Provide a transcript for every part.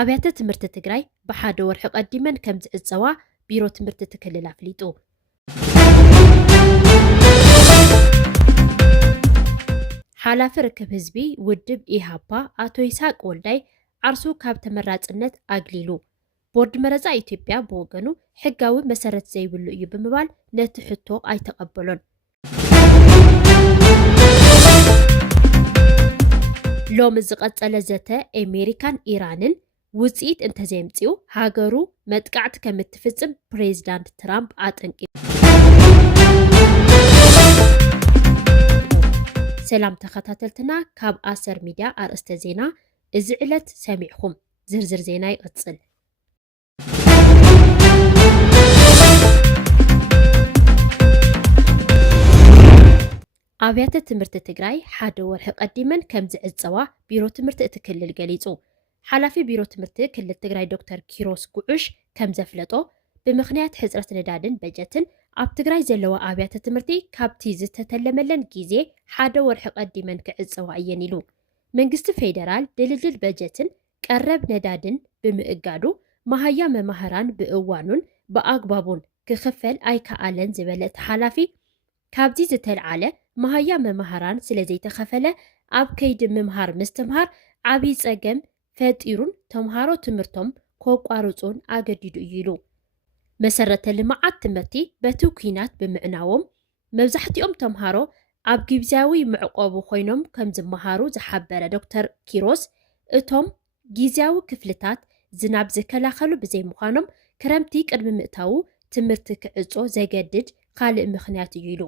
ኣብያተ ትምህርቲ ትግራይ ብሓደ ወርሒ ቀዲመን ከም ዝዕፀዋ ቢሮ ትምህርቲ ትክልል ኣፍሊጡ። ሓላፊ ርክብ ህዝቢ ውድብ ኢሃፓ ኣቶ ይስሐቅ ወልዳይ ዓርሱ ካብ ተመራፅነት ኣግሊሉ ቦርድ መረፃ ኢትዮጵያ ብወገኑ ሕጋዊ መሰረት ዘይብሉ እዩ ብምባል ነቲ ሕቶ ኣይተቐበሎን። ሎሚ ዝቐፀለ ዘተ ኣሜሪካን ኢራንን ውፅኢት እንተዘይምፅኡ ሃገሩ መጥቃዕቲ ከም እትፍፅም ፕሬዚዳንት ትራምፕ ኣጠንቂቁ። ሰላም ተኸታተልትና ካብ ኣሰር ሚድያ ኣርእስተ ዜና እዚ ዕለት ሰሚዕኹም። ዝርዝር ዜና ይቕፅል። ኣብያተ ትምህርቲ ትግራይ ሓደ ወርሒ ቀዲመን ከም ዝዕፀዋ ቢሮ ትምህርቲ እቲ ክልል ገሊፁ። ሓላፊ ቢሮ ትምህርቲ ክልል ትግራይ ዶክተር ኪሮስ ጉዑሽ ከም ዘፍለጦ ብምኽንያት ሕፅረት ነዳድን በጀትን ኣብ ትግራይ ዘለዋ ኣብያተ ትምህርቲ ካብቲ ዝተተለመለን ግዜ ሓደ ወርሒ ቀዲመን ክዕፀዋ እየን ኢሉ። መንግስቲ ፌደራል ድልድል በጀትን ቀረብ ነዳድን ብምእጋዱ መሃያ መማህራን ብእዋኑን ብኣግባቡን ክኽፈል ኣይከኣለን ዝበለ እቲ ሓላፊ ካብዚ ዝተልዓለ መሃያ መማህራን ስለዘይተኸፈለ ኣብ ከይዲ ምምሃር ምስትምሃር ዓብይ ፀገም ፈጢሩን ተምሃሮ ትምህርቶም ከቋርፁን ኣገዲዱ እዩ ኢሉ። መሰረተ ልምዓት ትምህርቲ በቲ ኩናት ብምዕናዎም መብዛሕትኦም ተምሃሮ ኣብ ግብያዊ ምዕቆቡ ኮይኖም ከም ዝመሃሩ ዝሓበረ ዶክተር ኪሮስ እቶም ግዝያዊ ክፍልታት ዝናብ ዝከላኸሉ ብዘይምዃኖም ክረምቲ ቅድሚ ምእታው ትምህርቲ ክዕፆ ዘገድድ ካልእ ምኽንያት እዩ ኢሉ።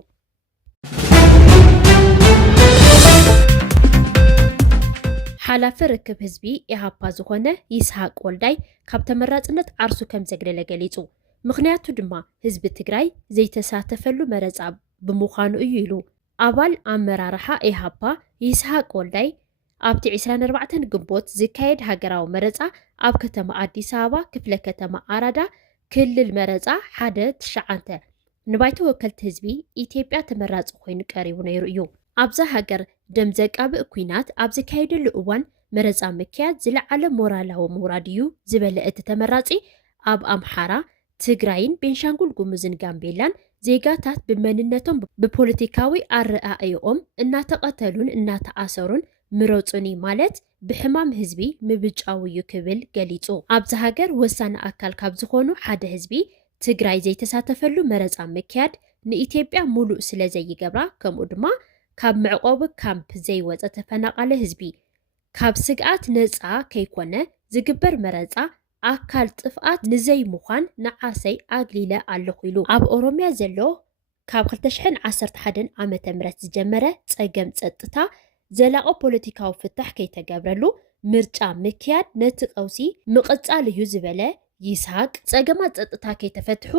ሓላፊ ርክብ ህዝቢ ኢሃፓ ዝኾነ ይስሐቅ ወልዳይ ካብ ተመራፅነት ዓርሱ ከም ዘግለለ ገሊፁ። ምክንያቱ ድማ ህዝቢ ትግራይ ዘይተሳተፈሉ መረፃ ብምዃኑ እዩ ኢሉ። ኣባል ኣመራርሓ ኢሃፓ ይስሐቅ ወልዳይ ኣብቲ 24 ግንቦት ዝካየድ ሃገራዊ መረፃ ኣብ ከተማ ኣዲስ ኣበባ ክፍለ ከተማ ኣራዳ ክልል መረፃ 19 ንባይተ ወከልቲ ህዝቢ ኢትዮጵያ ተመራፂ ኮይኑ ቀሪቡ ነይሩ እዩ። ኣብዛ ሃገር ደም ዘቃብእ ኩናት ኣብ ዝካየደሉ እዋን መረፃ ምክያድ ዝለዓለ ሞራላዊ ምውራድ እዩ ዝበለ እቲ ተመራፂ ኣብ ኣምሓራ ትግራይን ቤንሻንጉል ጉሙዝን ጋምቤላን ዜጋታት ብመንነቶም ብፖለቲካዊ ኣረኣእዮም እናተቐተሉን እናተኣሰሩን ምረፁኒ ማለት ብሕማም ህዝቢ ምብጫው እዩ ክብል ገሊፁ። ኣብዛ ሃገር ወሳኒ ኣካል ካብ ዝኾኑ ሓደ ህዝቢ ትግራይ ዘይተሳተፈሉ መረፃ ምክያድ ንኢትዮጵያ ሙሉእ ስለ ዘይገብራ ከምኡ ድማ ካብ መዕቆቢ ካምፕ ዘይወፀ ተፈናቐለ ህዝቢ ካብ ስግኣት ነፃ ከይኮነ ዝግበር መረፃ ኣካል ጥፍኣት ንዘይ ምዃን ንዓሰይ ኣግሊለ ኣለኹ ኢሉ። ኣብ ኦሮምያ ዘሎ ካብ 2011 ዓመተ ምህረት ዝጀመረ ፀገም ፀጥታ ዘላቆ ፖለቲካዊ ፍታሕ ከይተገብረሉ ምርጫ ምክያድ ነቲ ቀውሲ ምቕፃል እዩ ዝበለ ይስሐቅ ፀገማት ፀጥታ ከይተፈትሑ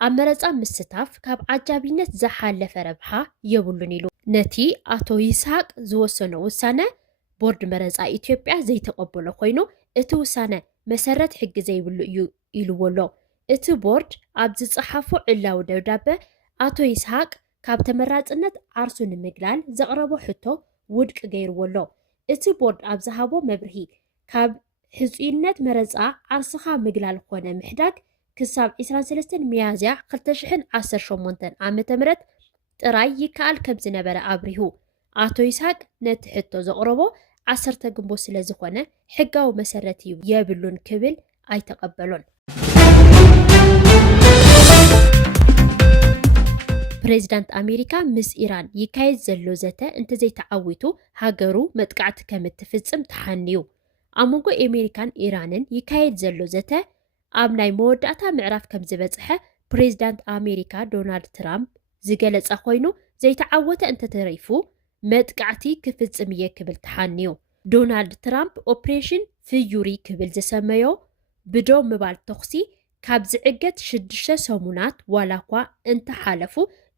ኣብ መረፃ ምስታፍ ካብ ዓጃቢነት ዝሓለፈ ረብሓ የብሉን ኢሉ። ነቲ ኣቶ ይስሐቅ ዝወሰኖ ውሳነ ቦርድ መረፃ ኢትዮጵያ ዘይተቐበሎ ኮይኑ እቲ ውሳነ መሰረት ሕጊ ዘይብሉ እዩ ኢልዎሎ። እቲ ቦርድ ኣብ ዝፀሓፎ ዕላዊ ደብዳበ ኣቶ ይስሐቅ ካብ ተመራፅነት ዓርሱ ንምግላል ዘቕረቦ ሕቶ ውድቂ ገይርዎሎ። እቲ ቦርድ ኣብ ዝሃቦ መብርሂ ካብ ህፁይነት መረፃ ዓርስኻ ምግላል ኮነ ምሕዳግ ክሳብ 23 ሚያዝያ 2018 ዓ.ም ጥራይ ይከኣል ከም ዝነበረ ኣብሪሁ። ኣቶ ይስሐቅ ነቲ ሕቶ ዘቕረቦ 10 ግንቦት ስለ ዝኾነ ሕጋዊ መሰረት እዩ የብሉን ክብል ኣይተቐበሎን። ፕሬዚዳንት ኣሜሪካ ምስ ኢራን ይካየድ ዘሎ ዘተ እንተዘይተዓዊቱ ሃገሩ መጥቃዕቲ ከም እትፍፅም ተሓንዩ። ኣብ መንጎ ኣሜሪካን ኢራንን ይካየድ ዘሎ ዘተ ኣብ ናይ መወዳእታ ምዕራፍ ከም ዝበፅሐ ፕሬዚዳንት ኣሜሪካ ዶናልድ ትራምፕ ዝገለጸ ኮይኑ ዘይተዓወተ እንተተሪፉ መጥቃዕቲ ክፍፅም እየ ክብል ተሓንዩ። ዶናልድ ትራምፕ ኦፕሬሽን ፍዩሪ ክብል ዝሰመዮ ብዶ ምባል ተኽሲ ካብ ዝዕገት 6 ሰሙናት ዋላ እኳ እንተሓለፉ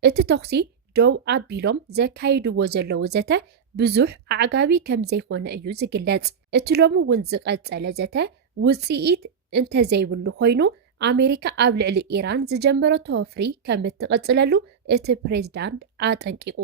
እቲ ተኽሲ ደው ኣቢሎም ዘካይድዎ ዘለዉ ዘተ ብዙሕ ኣዕጋቢ ከም ዘይኮነ እዩ ዝግለጽ። እቲ ሎሚ እውን ዝቐፀለ ዘተ ውፅኢት እንተዘይብሉ ኮይኑ ኣሜሪካ ኣብ ልዕሊ ኢራን ዝጀመረቶ ወፍሪ ከም እትቐፅለሉ እቲ ፕሬዚዳንት ኣጠንቂቁ።